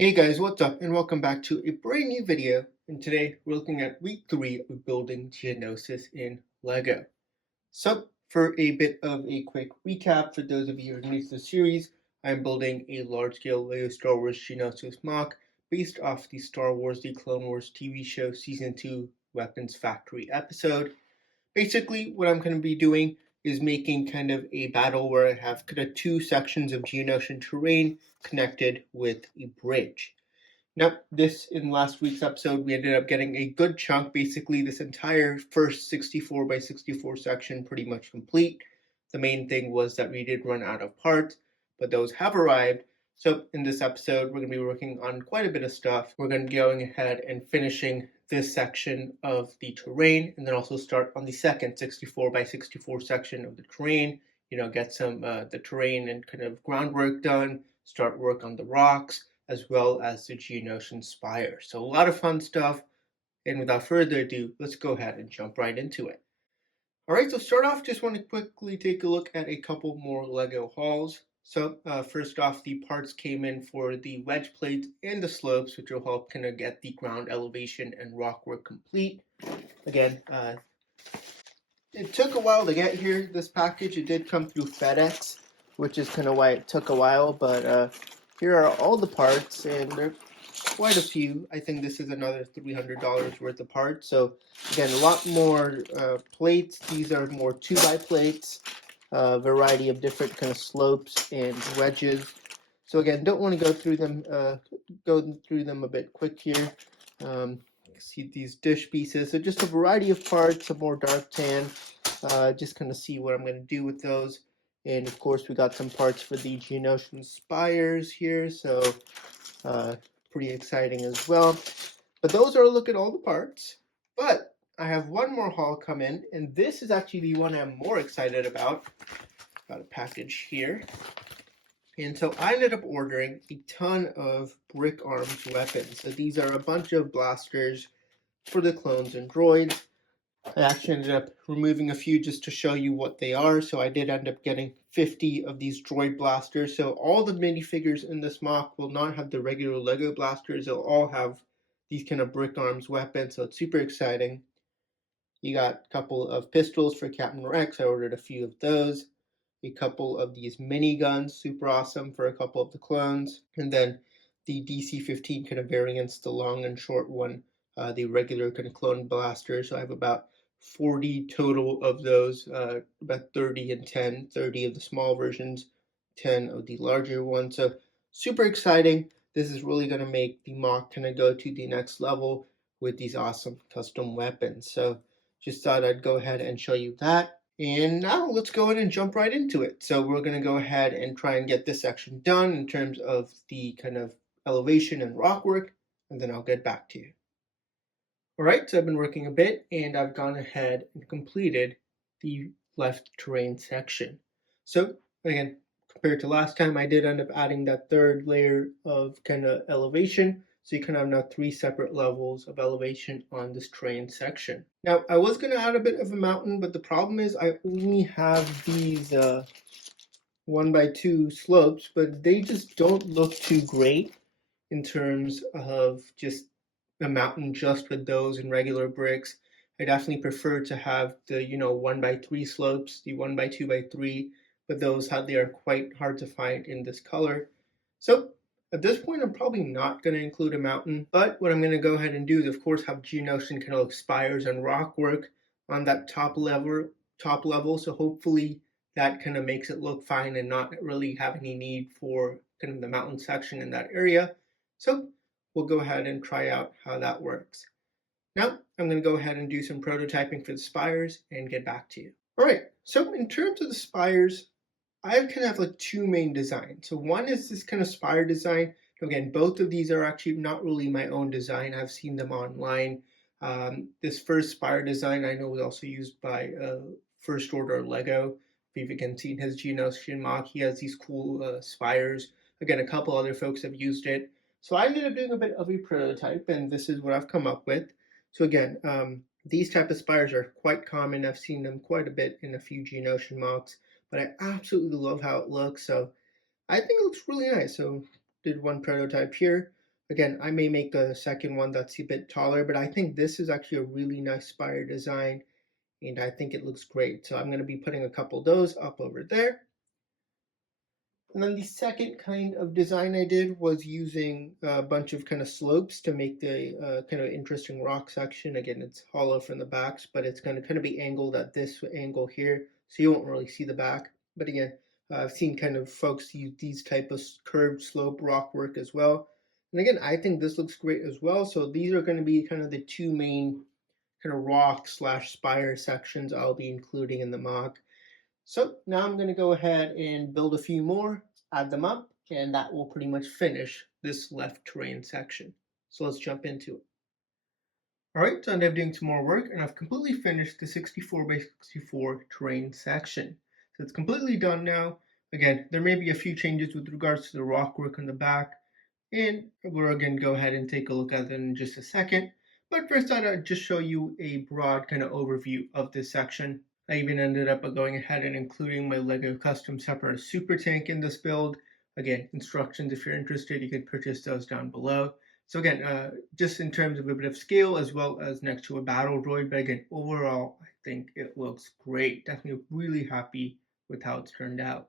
Hey guys, what's up? And welcome back to a brand new video. And today we're looking at week 3 of building Geonosis in LEGO. So, for a bit of a quick recap for those of you who are new to the series, I'm building a large-scale LEGO Star Wars Geonosis MOC based off the Star Wars The Clone Wars TV show Season 2 Weapons Factory episode. Basically, what I'm going to be doing is making kind of a battle where I have kind of two sections of Geonosian terrain connected with a bridge. Now, in last week's episode, we ended up getting a good chunk, basically this entire first 64 by 64 section pretty much complete. The main thing was that we did run out of parts, but those have arrived. So in this episode, we're going to be working on quite a bit of stuff. We're going to be going ahead and finishing this section of the terrain, and then also start on the second 64 by 64 section of the terrain, get some the terrain and kind of groundwork done, start work on the rocks, as well as the Geonosian Spires. So a lot of fun stuff, and without further ado, let's go ahead and jump right into it. Alright, so start off, just want to quickly take a look at a couple more LEGO hauls. So first off, the parts came in for the wedge plates and the slopes, which will help kind of get the ground elevation and rock work complete. Again, it took a while to get here, this package. It did come through FedEx, which is kind of why it took a while, but here are all the parts, and there are quite a few. I think this is another $300 worth of parts. So again, a lot more plates. These are more 2x plates, variety of different kind of slopes and wedges. So again, don't want to go through them a bit quick here. See these dish pieces. So just a variety of parts, some more dark tan. Just kind of see what I'm going to do with those. And of course, we got some parts for the Geonosian Spires here. So pretty exciting as well. But those are a look at all the parts. But I have one more haul come in, and this is actually the one I'm more excited about. Got a package here. And so I ended up ordering a ton of brick arms weapons. So these are a bunch of blasters for the clones and droids. I actually ended up removing a few just to show you what they are. So I did end up getting 50 of these droid blasters. So all the minifigures in this MOC will not have the regular LEGO blasters. They'll all have these kind of brick arms weapons. So it's super exciting. You got a couple of pistols for Captain Rex. I ordered a few of those. A couple of these miniguns, super awesome for a couple of the clones. And then the DC-15 kind of variants, the long and short one, the regular kind of clone blaster. So I have about 40 total of those, about 30 and 10, 30 of the small versions, 10 of the larger ones. So super exciting. This is really going to make the MOC kind of go to the next level with these awesome custom weapons. So just thought I'd go ahead and show you that. And now let's go ahead and jump right into it. So we're going to go ahead and try and get this section done in terms of the kind of elevation and rock work, and then I'll get back to you. Alright, so I've been working a bit, and I've gone ahead and completed the left terrain section. So again, compared to last time, I did end up adding that third layer of kind of elevation. So you can have now 3 separate levels of elevation on this terrain section. Now, I was going to add a bit of a mountain, but the problem is I only have these 1x2 slopes, but they just don't look too great in terms of just a mountain just with those and regular bricks. I definitely prefer to have the 1x3 slopes, the 1x2x3, but they are quite hard to find in this color. So at this point, I'm probably not going to include a mountain, but what I'm going to go ahead and do is, of course, have Geonosian kind of spires and rock work on that top level. So hopefully that kind of makes it look fine and not really have any need for kind of the mountain section in that area. So we'll go ahead and try out how that works. Now, I'm going to go ahead and do some prototyping for the spires and get back to you. All right, so in terms of the spires, I kind of have like 2 main designs. So one is this kind of spire design. Again, both of these are actually not really my own design. I've seen them online. This first spire design I know was also used by First Order Lego. If you've again seen his Geonosian MOC, he has these cool spires. Again, a couple other folks have used it. So I ended up doing a bit of a prototype, and this is what I've come up with. So again, these type of spires are quite common. I've seen them quite a bit in a few Geonosian MOCs, but I absolutely love how it looks. So I think it looks really nice. So did one prototype here. Again, I may make a second one that's a bit taller, but I think this is actually a really nice spire design, and I think it looks great. So I'm going to be putting a couple of those up over there. And then the second kind of design I did was using a bunch of kind of slopes to make the kind of interesting rock section. Again, it's hollow from the backs, but it's going to kind of be angled at this angle here, so you won't really see the back. But again, I've seen kind of folks use these type of curved slope rock work as well. And again, I think this looks great as well. So these are going to be kind of the two main kind of rock slash spire sections I'll be including in the mock. So now I'm going to go ahead and build a few more, add them up, and that will pretty much finish this left terrain section. So let's jump into it. Alright, so I ended up doing some more work, and I've completely finished the 64 by 64 terrain section. So it's completely done now. Again, there may be a few changes with regards to the rock work on the back, and we'll again go ahead and take a look at them in just a second. But first, I'd just show you a broad kind of overview of this section. I even ended up going ahead and including my LEGO custom Separatist super tank in this build. Again, instructions, if you're interested, you can purchase those down below. So again, just in terms of a bit of scale as well as next to a battle droid, but again, overall, I think it looks great. Definitely really happy with how it's turned out.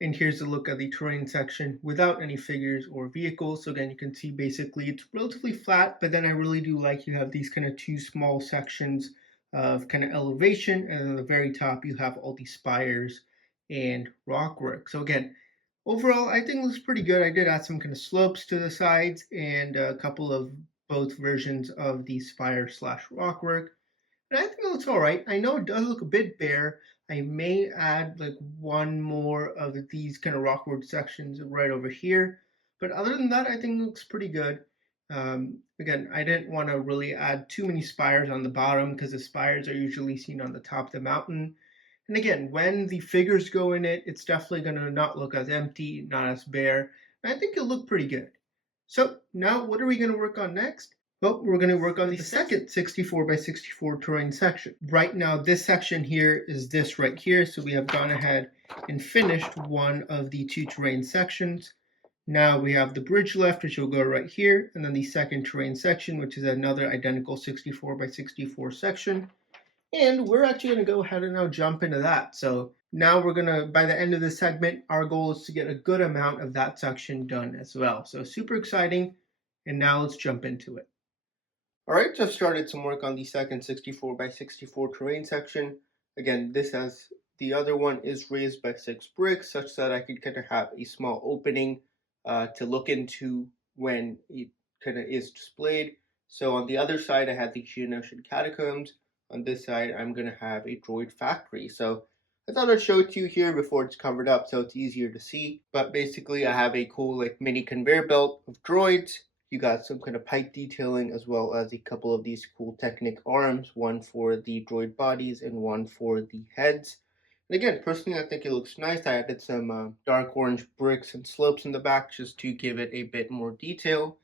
And here's a look at the terrain section without any figures or vehicles. So again, you can see basically it's relatively flat, but then I really do like you have these kind of two small sections of kind of elevation, and then at the very top you have all these spires and rock work. So again, overall I think it looks pretty good. I did add some kind of slopes to the sides and a couple of both versions of the spire slash rock work. And I think it looks all right. I know it does look a bit bare. I may add like one more of these kind of rockwood sections right over here. But other than that, I think it looks pretty good. Again, I didn't want to really add too many spires on the bottom because the spires are usually seen on the top of the mountain. And again, when the figures go in it, it's definitely going to not look as empty, not as bare. And I think it'll look pretty good. So now what are we going to work on next? Well, we're going to work on the second 64 by 64 terrain section. Right now, this section here is this right here. So we have gone ahead and finished one of the two terrain sections. Now we have the bridge left, which will go right here, and then the second terrain section, which is another identical 64 by 64 section. And we're actually going to go ahead and now jump into that. So now we're going to, by the end of this segment, our goal is to get a good amount of that section done as well. So super exciting. And now let's jump into it. Alright, so I've started some work on the second 64 by 64 terrain section. Again, this as the other one is raised by 6 bricks, such that I could kind of have a small opening to look into when it kind of is displayed. So on the other side, I had the Geonosian catacombs. On this side, I'm going to have a droid factory. So I thought I'd show it to you here before it's covered up so it's easier to see. But basically, I have a cool like mini conveyor belt of droids. You got some kind of pipe detailing as well as a couple of these cool Technic arms, one for the droid bodies and one for the heads. And again, personally, I think it looks nice. I added some dark orange bricks and slopes in the back just to give it a bit more detail.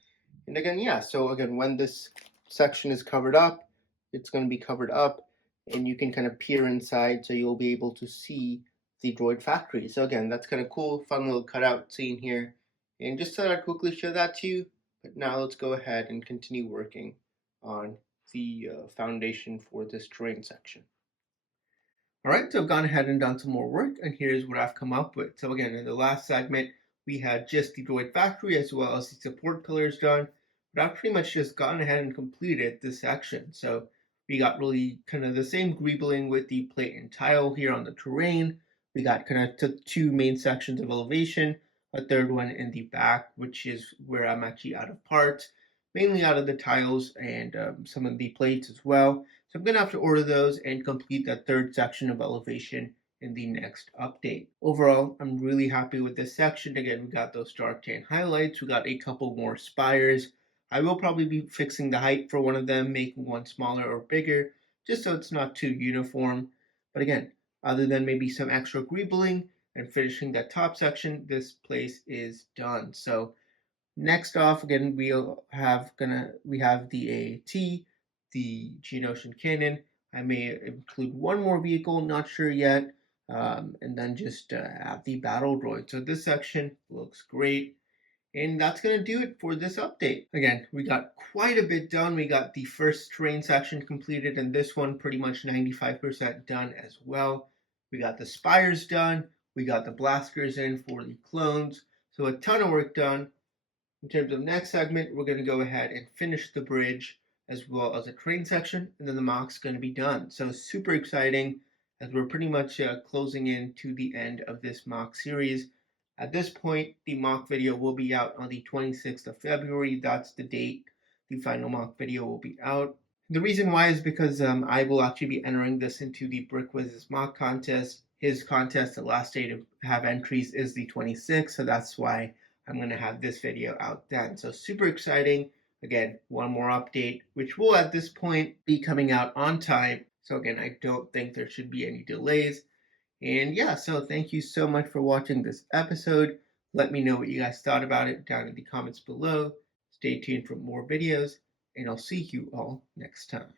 And again, yeah, so again, when this section is covered up, it's going to be covered up and you can kind of peer inside so you'll be able to see the droid factory. So again, that's kind of cool, fun little cutout scene here. And just thought I'd quickly show that to you. But now let's go ahead and continue working on the foundation for this terrain section. Alright, so I've gone ahead and done some more work, and here's what I've come up with. So again, in the last segment, we had just the droid factory as well as the support pillars done, but I've pretty much just gone ahead and completed this section. So we got really kind of the same greebling with the plate and tile here on the terrain. We got kind of two main sections of elevation, a third one in the back, which is where I'm actually out of parts, mainly out of the tiles and some of the plates as well. So I'm going to have to order those and complete that third section of elevation in the next update. Overall, I'm really happy with this section. Again, we got those dark tan highlights. We got a couple more spires. I will probably be fixing the height for one of them, making one smaller or bigger, just so it's not too uniform. But again, other than maybe some extra greebling and finishing that top section, this place is done. So next off, again, we have the AAT, the Geonosian cannon. I may include one more vehicle, not sure yet, and then just add the battle droid. So this section looks great. And that's going to do it for this update. Again, we got quite a bit done. We got the first terrain section completed, and this one pretty much 95% done as well. We got the spires done. We got the blasters in for the clones. So a ton of work done. In terms of next segment, we're going to go ahead and finish the bridge as well as the terrain section, and then the mock's going to be done. So super exciting as we're pretty much closing in to the end of this mock series. At this point, the mock video will be out on the 26th of February. That's the date the final mock video will be out. The reason why is because I will actually be entering this into the BrickWiz's mock contest. His contest, the last day to have entries is the 26th, so that's why I'm going to have this video out then. So super exciting. Again, one more update, which will at this point be coming out on time. So again, I don't think there should be any delays. And yeah, so thank you so much for watching this episode. Let me know what you guys thought about it down in the comments below. Stay tuned for more videos, and I'll see you all next time.